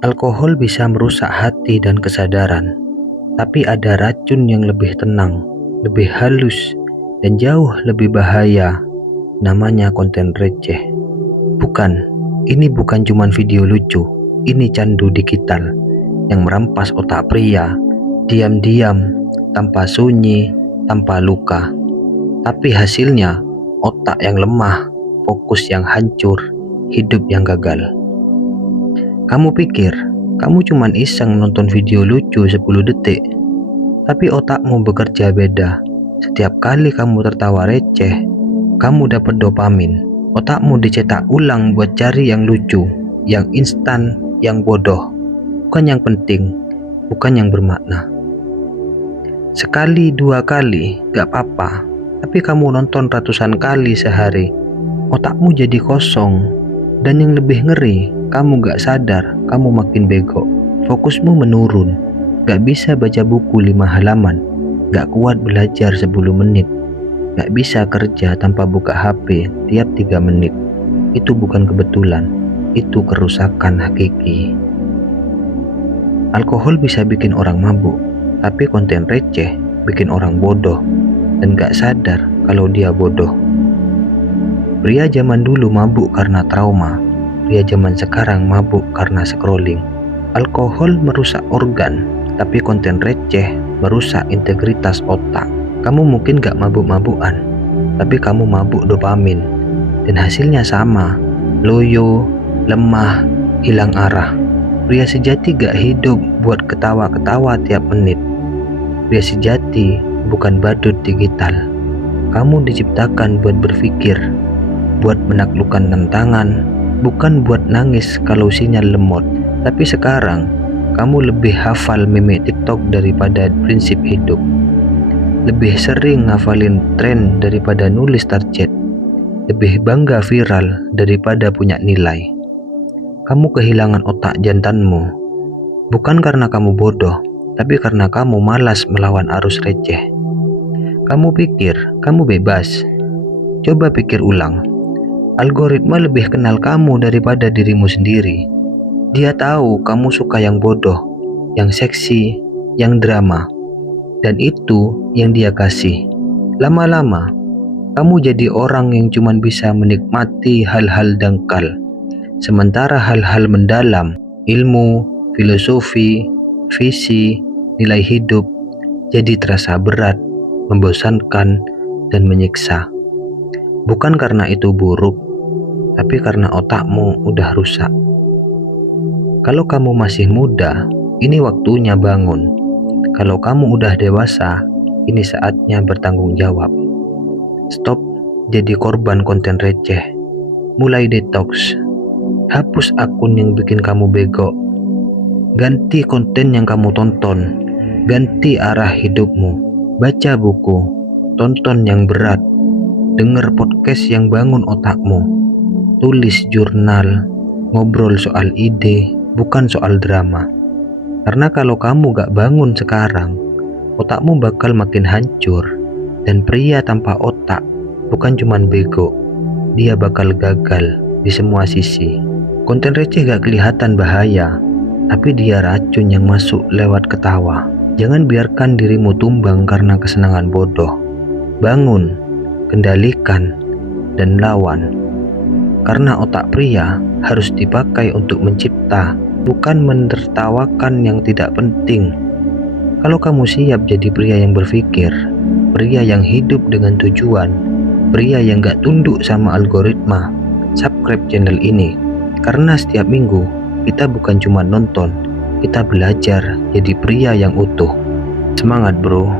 Alkohol bisa merusak hati dan kesadaran, tapi ada racun yang lebih tenang, lebih halus, dan jauh lebih bahaya. Namanya konten receh. Bukan, ini bukan cuma video lucu. Ini candu digital yang merampas otak pria, diam-diam, tanpa sunyi, tanpa luka. Tapi hasilnya, otak yang lemah, fokus yang hancur, hidup yang gagal. Kamu pikir, kamu cuma iseng nonton video lucu 10 detik, tapi otakmu bekerja beda. Setiap kali kamu tertawa receh, kamu dapat dopamin. Otakmu dicetak ulang buat cari yang lucu, yang instan, yang bodoh. Bukan yang penting, bukan yang bermakna. Sekali, 2 kali, gak apa-apa. Tapi kamu nonton ratusan kali sehari, otakmu jadi kosong. Dan yang lebih ngeri, kamu gak sadar, kamu makin bego. Fokusmu menurun, gak bisa baca buku 5 halaman, gak kuat belajar 10 menit, gak bisa kerja tanpa buka HP tiap 3 menit. Itu bukan kebetulan, itu kerusakan hakiki. Alkohol bisa bikin orang mabuk, tapi konten receh bikin orang bodoh dan gak sadar kalau dia bodoh. Pria zaman dulu mabuk karena trauma, pria zaman sekarang mabuk karena scrolling. Alkohol merusak organ, tapi konten receh merusak integritas otak. Kamu mungkin gak mabuk-mabukan, tapi kamu mabuk dopamin. Dan hasilnya sama, loyo, lemah, hilang arah. Pria sejati gak hidup buat ketawa-ketawa tiap menit. Pria sejati bukan badut digital. Kamu diciptakan buat berpikir, buat menaklukkan tantangan, bukan buat nangis kalau sinyal lemot. Tapi sekarang, kamu lebih hafal meme TikTok daripada prinsip hidup. Lebih sering ngafalin tren daripada nulis target. Lebih bangga viral daripada punya nilai. Kamu kehilangan otak jantanmu. Bukan karena kamu bodoh, tapi karena kamu malas melawan arus receh. Kamu pikir kamu bebas. Coba pikir ulang. Algoritma lebih kenal kamu daripada dirimu sendiri. Dia tahu kamu suka yang bodoh, yang seksi, yang drama. Dan itu yang dia kasih. Lama-lama, kamu jadi orang yang cuma bisa menikmati hal-hal dangkal. Sementara hal-hal mendalam, ilmu, filosofi, visi, nilai hidup, jadi terasa berat, membosankan, dan menyiksa. Bukan karena itu buruk, tapi karena otakmu udah rusak. Kalau kamu masih muda, ini waktunya bangun. Kalau kamu udah dewasa, ini saatnya bertanggung jawab. Stop jadi korban konten receh. Mulai detox. Hapus akun yang bikin kamu bego. Ganti konten yang kamu tonton. Ganti arah hidupmu. Baca buku. Tonton yang berat. Dengar podcast yang bangun otakmu. Tulis jurnal. Ngobrol soal ide, bukan soal drama. Karena kalau kamu gak bangun sekarang, otakmu bakal makin hancur. Dan pria tanpa otak bukan cuman bego, dia bakal gagal di semua sisi. Konten receh gak kelihatan bahaya, tapi dia racun yang masuk lewat ketawa. Jangan biarkan dirimu tumbang karena kesenangan bodoh. Bangun, kendalikan, dan lawan. Karena otak pria harus dipakai untuk mencipta, bukan menertawakan yang tidak penting. Kalau kamu siap jadi pria yang berpikir, pria yang hidup dengan tujuan, pria yang gak tunduk sama algoritma, subscribe channel ini. Karena setiap minggu, kita bukan cuma nonton, kita belajar jadi pria yang utuh. Semangat bro!